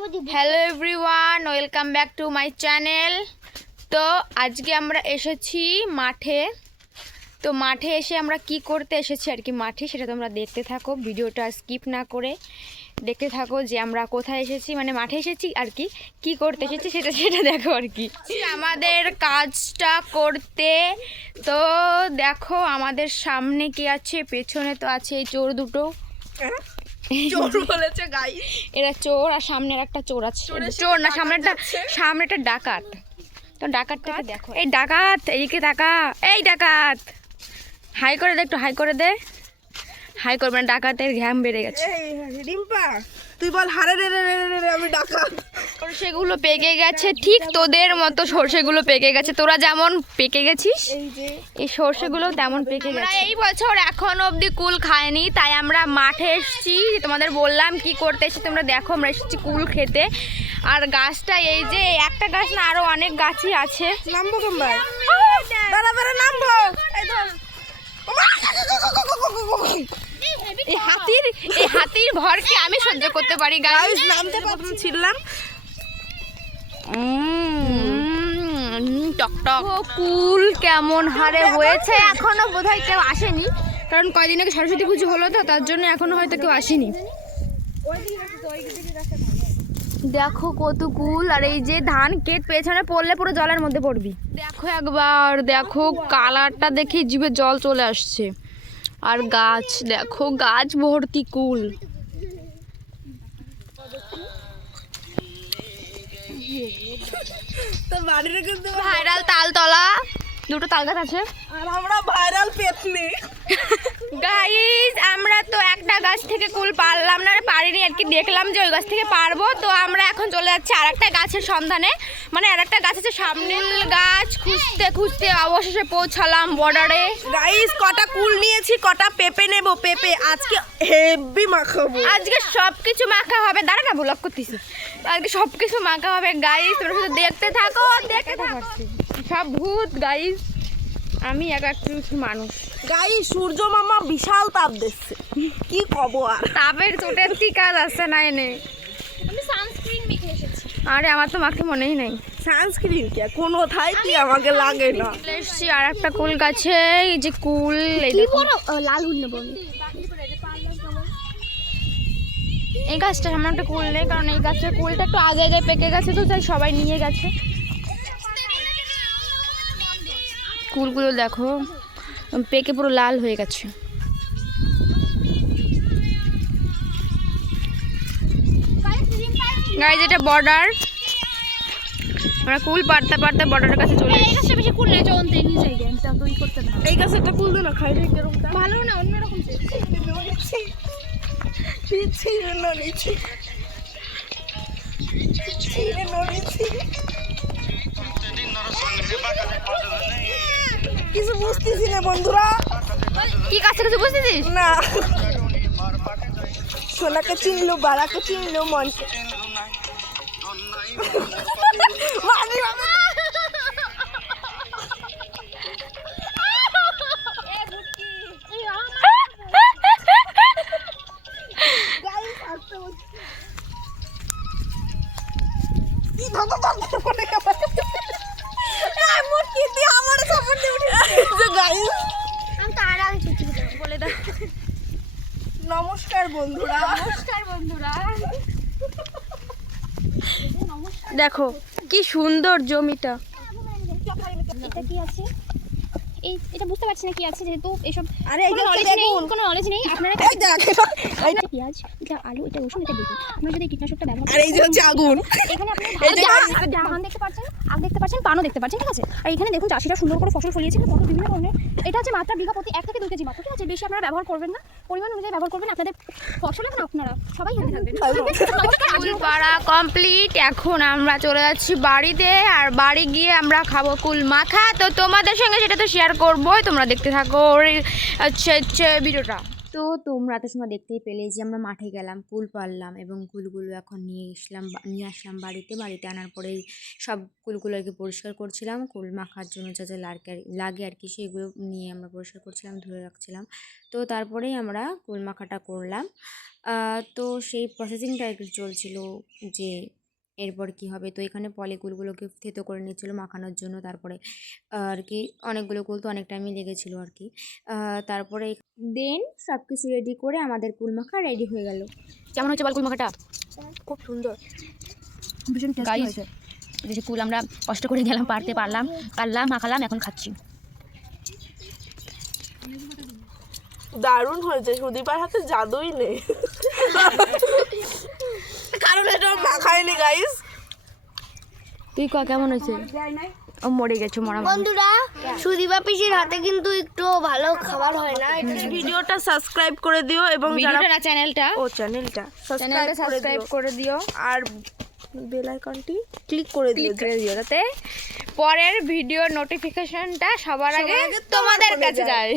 Hello everyone welcome back to my channel তো আজকে আমরা এসেছি মাঠে। তো মাঠে এসে আমরা কি করতে এসেছি আর কি মাঠে সেটা তোমরা দেখতে থাকো। ভিডিওটা স্কিপ না করে দেখতে থাকো যে আমরা কোথায় এসেছি মানে মাঠে এসেছি আর কি কি করতে এসেছি সেটা সেটা দেখো আর কি। আমাদের কাজটা করতে, তো দেখো আমাদের সামনে কি আছে, পেছনে তো আছে এই চোর দুটো। চোর বলেছে গাই এরা চোর আর সামনে আর একটা চোর আছে। চোর না সামনে একটা সামনে একটা ডাকাত। তো ডাকাতটাকে দেখো। এই ডাকাত এইদিকে তাকা এই ডাকাত! হাই করে দে একটু হাই করে দে। হাই করবে না ডাকাতের ঘ্যাম বেড়ে গেছে। রিম্পা তুই বল হারে রে রে রে, আমি ডাকাত। সর্ষেগুলো পেকে গেছে ঠিক তোদের মতো সর্ষেগুলো পেকে গেছে। তোরা যেমন পেকে গেছিস এই যে। সর্ষেগুলো তেমন পেকে গেছে। এই বছর এখন অবধি কুল খায়নি তাই আমরা মাঠে এসেছি। তোমাদের বললাম কি করতে এসেছি তোমরা দেখো আমরা এসেছি কুল খেতে। আর গাছটা এই যে একটা গাছ না আরও অনেক গাছই আছে। নামবো দাঁড়া নামবো এই হাতির এই হাতির ভরকে আমি সহ্য করতে পারি গাছ। গাইস নামতে প্রথম ছিলাম টক টক। কুল কেমন হারে হয়েছে? এখনও বোধহয় কেউ আসেনি। কারণ কয়দিন আগে সরস্বতী পুজো হলো তো তার জন্য এখনও হয়তো কেউ আসেনি। দেখো কত কুল আর এই যে ধান কেট পেছনে পড়লে পুরো জলের মধ্যে পড়বি। দেখো একবার দেখো কালারটা দেখে জিভে জল চলে আসছে। আর গাছ দেখো গাছ ভর্তি কুল। তো বাড়ির কিন্তু ভাইরাল তালতলা। দুটো তাল গাছ আছে। আর আমরা ভাইরাল পেতনি। গাইস আমরা তো একটা গাছ থেকে কুল পারলাম না পারিনি আর কি দেখলাম যে ওই গাছ থেকে পারব। তো আমরা এখন চলে যাচ্ছি আর একটা গাছের সন্ধানে। মানে আর একটা গাছ আছে সামনের গাছ খুঁজতে খুঁজতে অবশেষে পৌঁছালাম বর্ডারে গাইস কটা কুল নিয়েছি কটা পেঁপে নেব পেঁপে। আজকে হেভি মাখাবো। আজকে সব কিছু মাখা হবে। দাঁড়া না ব্লক করতেছি। আজকে সব কিছু মাখা হবে। গাইস তোমরা শুধু দেখতে থাকো দেখতে থাকো। সব ভূত গাইস আমি এক একটু মানুষ। গাই সূর্য মামা বিশাল তাপ দিচ্ছে। কি কব আর তাপের চোটের কি কাজ আছে না এনে? আরে আমার তো মাকে মনেই নেই। সানস্ক্রিন কে? কোন কোথায় কি আমাকে লাগে না। এসছি। আর একটা কুল গাছে এই যে কুল এই দেখো লাল উল নেব আমি। এই গাছটা সামনে একটা কুল নেই কারণ এই গাছের কুলটা একটু আগে আগে পেকে গেছে তো তাই সবাই নিয়ে গেছে। কুলগুলো দেখো পেকে পুরো লাল হয়ে গেছে। গাই যেটা বর্ডার আমরা কুল পাড়তে পাড়তে বর্ডারের কাছে চলে এই গাছটা বেশি কুল নেই চলতে নিয়ে যাই গে আমি তো করতে না। এই গাছে একটা কুল দে না খাই রে কেরম ভালো না অন্যরকম ছিঁড়ে নড়িছি। ছিঁড়ে নড়িছি কিছু বুঝতেছি না বন্ধুরা। কি কাছে কিছু বুঝতেছিস? না। সোনাকে চিনলো বাড়াকে চিনলো মনকে। মানি। কি ধর ধর ধর নমস্কার বন্ধুরা। নমস্কার বন্ধুরা। দেখো কি সুন্দর জমিটা। এটা কি আছে? এই এটা বুঝতে পারছি না কি আছে যেহেতু এসব আরে এই কোনো নলেজ নেই। কোনো নলেজ নেই। আপনারা এই দেখ। এটা পেঁয়াজ এটা আলু এটা রসুন এটা বেগুন। আপনারা যদি কীটনাশকটা ব্যবহার আর এই যে হচ্ছে আগুন। এখানে আপনি ধান দেখতে পাচ্ছেন আখ দেখতে পাচ্ছেন পানও দেখতে পাচ্ছেন ঠিক আছে? আর এখানে দেখুন চাষিরা সুন্দর করে ফসল ফলিয়েছে কত বিভিন্ন ধরনের। এটা হচ্ছে মাত্রা বিঘা প্রতি এক থেকে দুই কেজি মাত্র ঠিক আছে? বেশি আপনারা ব্যবহার করবেন না। পরিমাণ অনুযায়ী ব্যবহার করবেন আপনাদের ফসল এখন আপনারা সবাই হেলদি থাকবেন। পাড়া কমপ্লিট এখন আমরা চলে যাচ্ছি বাড়িতে আর বাড়ি গিয়ে আমরা খাব কুল মাখা। তো তোমাদের সঙ্গে সেটা তো শেয়ার করবোই, তোমরা দেখতে থাকো ওর, হচ্ছে হচ্ছে ভিডিওটা। তো তোমরা তো সময় দেখতেই পেলে যে আমরা মাঠে গেলাম, কুল পারলাম এবং কুলগুলো এখন নিয়ে এসলাম নিয়ে আসলাম বাড়িতে। বাড়িতে আনার পরে সব কুলগুলো আর কি পরিষ্কার করছিলাম, কুল মাখার জন্য যা যা লাগে লাগে আর কি সেগুলো নিয়ে আমরা পরিষ্কার করছিলাম, ধুয়ে রাখছিলাম। তো তারপরেই আমরা কুল মাখাটা করলাম। তো সেই প্রসেসিংটা চলছিল যে এরপর কি হবে? তো এখানে পলিকুলগুলোকে থেতো করে নিচ্ছিলো মাখানোর জন্য। তারপরে আর কি অনেকগুলো কুল তো অনেক টাইমই লেগেছিলো আর কি। তারপরে দেন সব কিছু রেডি করে আমাদের কুল মাখা রেডি হয়ে গেল। কেমন হচ্ছে বল কুল মাখাটা? খুব সুন্দর। ভীষণ Guys, যে কুল আমরা কষ্ট করে গেলাম পারতে পারলাম পারলাম মাখালাম এখন খাচ্ছি। দারুণ হয়েছে সুদীপার হাতে জাদুই নেই। কারণ এটা মাখায়নি গাইস তুই ক কেমন হয়েছে? ও মরে গেছে মরা বন্ধুরা সুদীপা পিসির হাতে কিন্তু একটু ভালো খাবার হয় না ভিডিওটা সাবস্ক্রাইব করে দিও এবং যারা চ্যানেলটা ও চ্যানেলটা সাবস্ক্রাইব করে দিও। আর বেল আইকনটি ক্লিক করে দিও করে দিও যাতে পরের ভিডিও নোটিফিকেশনটা সবার আগে তোমাদের কাছে। যায়।